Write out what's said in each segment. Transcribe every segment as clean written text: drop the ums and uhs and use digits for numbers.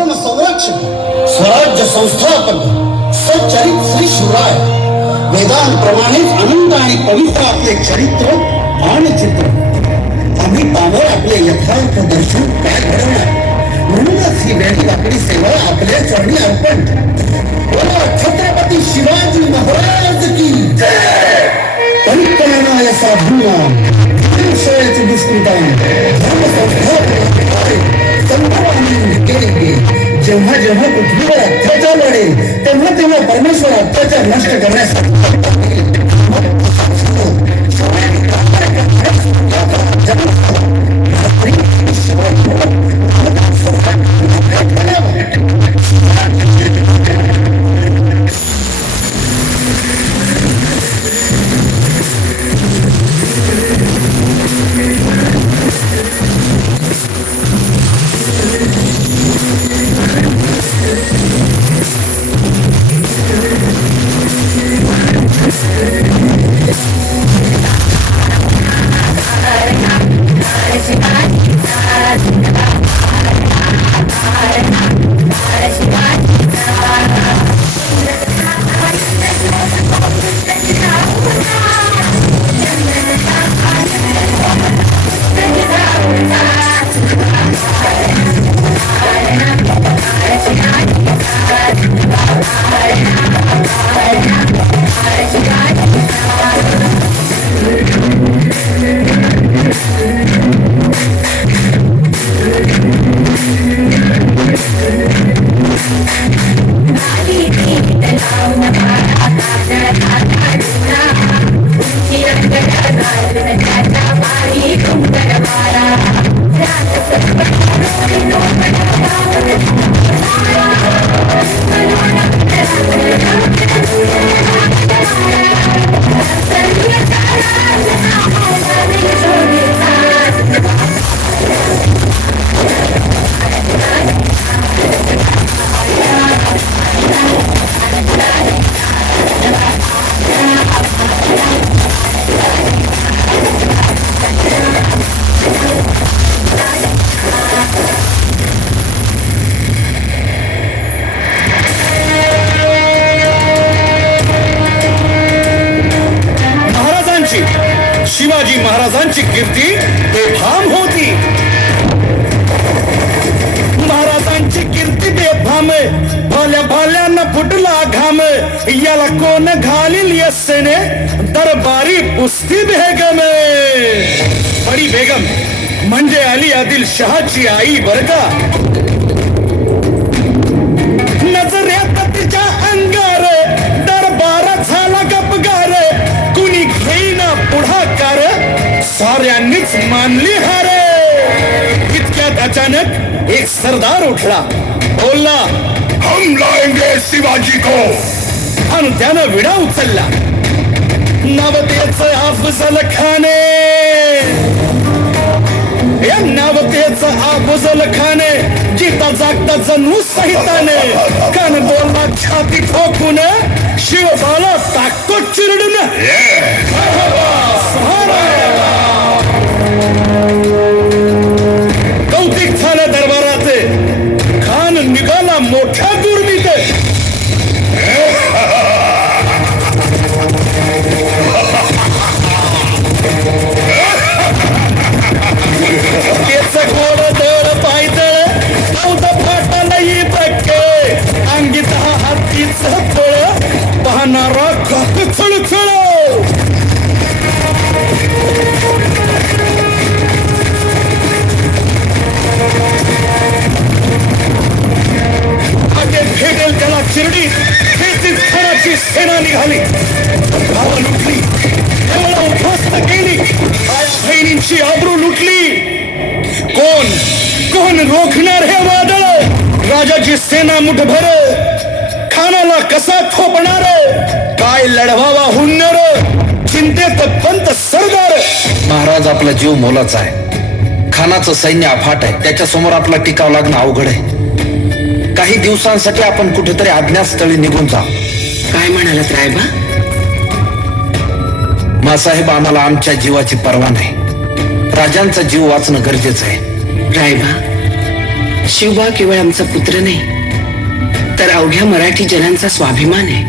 धर्म संरक्षक, स्वराज्य संस्थापक, सच्चरित श्री शिवराय. वेदांप्रमाणेच अनंत आणि पवित्र आपले चरित्र आणि चित्र. आम्ही पामर आपले यथार्थ दर्शन काय घडवणार. म्हणूनच ही वेळी आपली सेवा आपल्या चरणी अर्पण. बोला छत्रपती शिवाजी महाराज की जय. परित्राणाय साधूनां विनाशाय दुष्कृतां धर्मसंस्थापनाय संभवामी केले. जेव्हा जेव्हा पृथ्वीवर अत्याचार वाढेल तेव्हा तेव्हा परमेश्वर अत्याचार नष्ट करण्यासाठी शिवाजी महाराजांची कीर्ती बेफाम होती. महाराजांची कीर्ती बेफाम, भाल्या भाल्यांना फुटला घाम. याला कोण घालील यस्सेने दरबारी पुस्ती बेगम. बडी बेगम म्हणजे अली आदिल शहाची आई बर का. नजरेत तिच्या अंगार दरबार झाला गपगार. कुणी घेईना पुढाकार, साऱ्यांनीच मानली हार. इतक्यात अचानक एक सरदार उठला, बोलला, हम लाएंगे शिवाजी को. आणि त्यानं विडा उचलला. नाव त्याचं अफजल खाने. या नाव त्याचं अफजल खाने. जिता जागता जणू सहिताने. कान बोलला छाती ठोकून, शिवबाला टाकतो चिरडून. कौतिक झालं दरबारात. खान निघाला मोठ्या दुर्मीत. त्याच गोड दळ पायदळ नव्हत फाटालाही बक्के. अंगीत हा हातीच फळ पाहणारा काक चळचळ. भेटेल त्याला चिरडी खराची सेना निघाली. गाव लुटली, देवळा उद्ध्वस्त केली, बहिणींची आबरू लुटली. कोण कोण रोखणार हे वादळ. राजाची सेना मुठभर, खानाला कसा थोपणार. काय लढवावा हुन्नर, चिंतेत पंत सरदार. महाराज आपला जीव मोलाचा आहे. खानाचं सैन्य अफाट आहे. त्याच्यासमोर आपला टिकाव लागणं अवघड आहे. काही दिवसांसाठी आपण कुठेतरी अज्ञातस्थळी निघून जा. काय म्हणालात रायबा. मासाहेब, आम्हाला आमच्या जीवाची पर्वा नाही. राजांचा जीव वाचणं गरजेचं आहे. रायबा, शिवबा केवळ आमचा पुत्र नाही तर अवघ्या मराठी जनांचा स्वाभिमान आहे.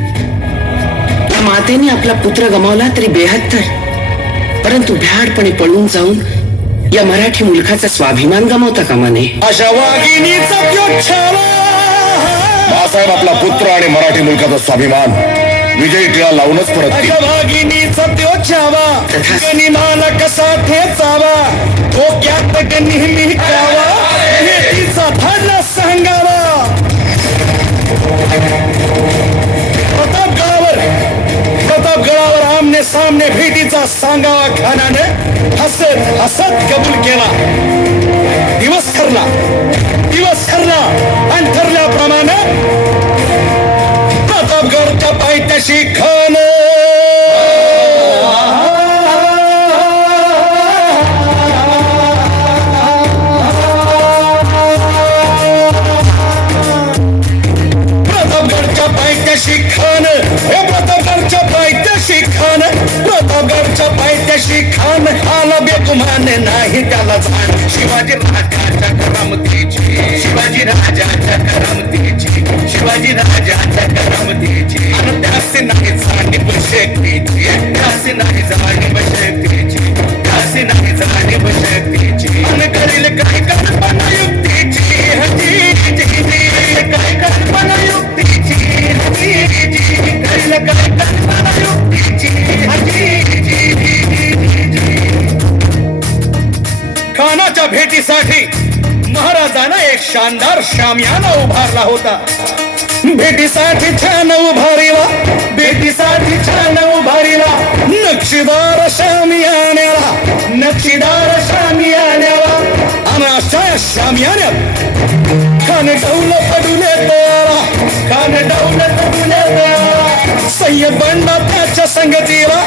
या मातेने आपला पुत्र गमावला तरी बेहत्तर, परंतु भ्याडपणे पळून जाऊन या मराठी मुलखाचा स्वाभिमान गमावता कामा नये. अशा वाघिणीचा प्योच्छाला बाळासाहेब आपला पुत्र आणि मराठी मुलकाचा स्वाभिमान विजयी टिळा लावूनच परत अशा वाघिणीचा प्योच्छावा गनिमाला कसा ठेचावा डोक्यात नेहमी कावा भेटीचा धाडला सांगावा. प्रतापगडावर आमने सामने भेटीचा सांगावा खानाने हसत हसत कबूल केला. दिवस ठरला आणि ठरल्याप्रमाणे प्रतापगडच्या पायथ्याशी खान प्रतापगडच्या पायथ्याशी खान आला बेगुमाने नाही त्याला जाण. शिवाजी राजाच्या करामतीची आणि त्यासे नाही जाणीव शक्तीची आणि करील काय कल्पना युक्तीची करील काय कल्पना युक्तीची. खानाच्या भेटीसाठी महाराजांना एक शानदार शामियाना उभारला होता. भेटीसाठी छान उभारीला नक्षीदार शामियान्याला आणि अशा शामियान्यात खान डौल पडुले सय्यद बंडा त्याच्या संगतीला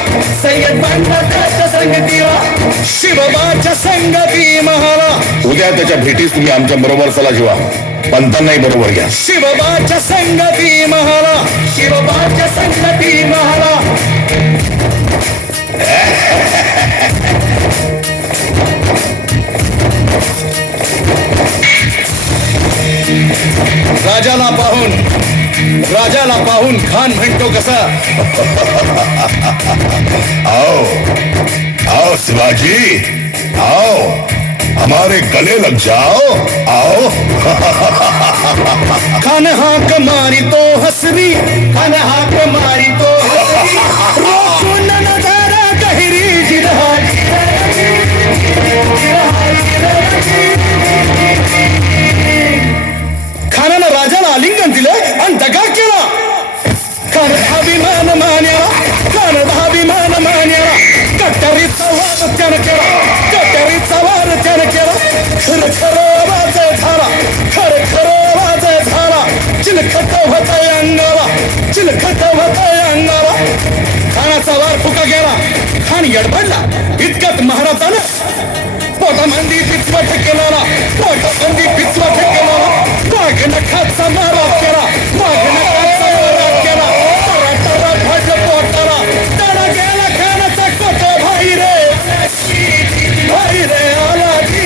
शिवबाच्या संगती महाला. उद्या त्याच्या भेटीस तुम्ही आमच्या बरोबर चला शिवा, पंतांनाही बरोबर घ्या. शिवबाच्या संगती महाला. राजाला पाहून खान म्हणतो कसा, आओ शिवाजी, आओ हमारे गले लग जाओ, आओ. खान हाक मारी तो हसरी रोखून नजारा गहिरी जिरहाळी. खानानं राजाला आलिंगन दिले आणि दगा केला. खानाचा अभिमान मान्याला कट्यारीचा वार त्यानं केला. खर आवाज झाला चिलखत होतय अंगाला. खानाचा वार फुका गेला. खान यडबडला. इतक्यात महाराजानं पोटामंदी पिचवट केला. वाघ नखाचा मारा केला. भज पोटाला त्याला गेला खानाचा कोट. भाई रे आला जी.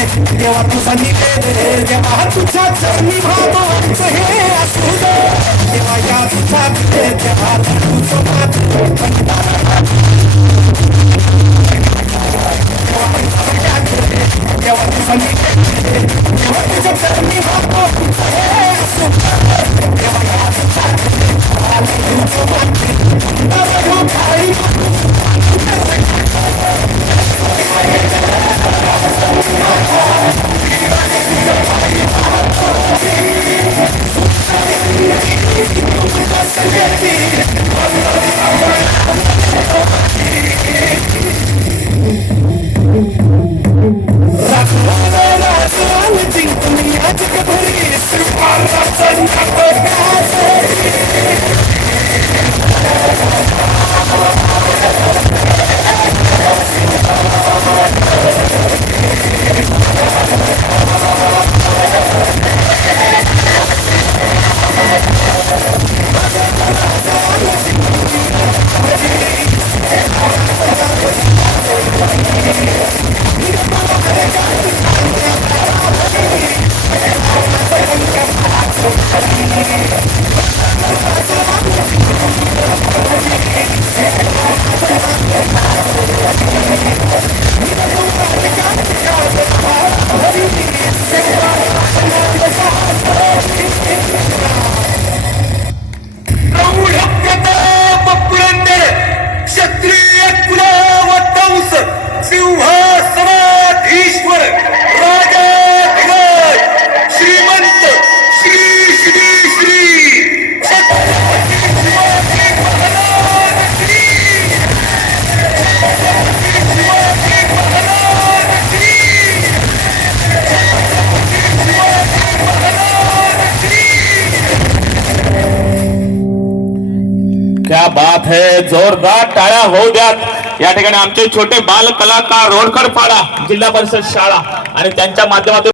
देवा तुझा निवेद देवा तुझ्या चरणी भावतो हे असू दे देवा या तुझा देवा तुझं देवा तुझा निवेद देवा तुझ्या चरणी भावतो हे असू दे देवा या तुझा सिंहासनाधीश्वर राजाधिराज श्रीमंत श्री श्री श्री छत्रपती शिवाजी महाराज श्री छत्रपती शिवाजी महाराज श्री छत्रपती शिवाजी महाराज श्री। क्या बात है, जोरदार टाळ्या होऊ द्यात या ठिकाणी आमचे छोटे बाल कलाकार रोडखड पाडा जिल्हा परिषद शाळा आणि त्यांच्या माध्यमातून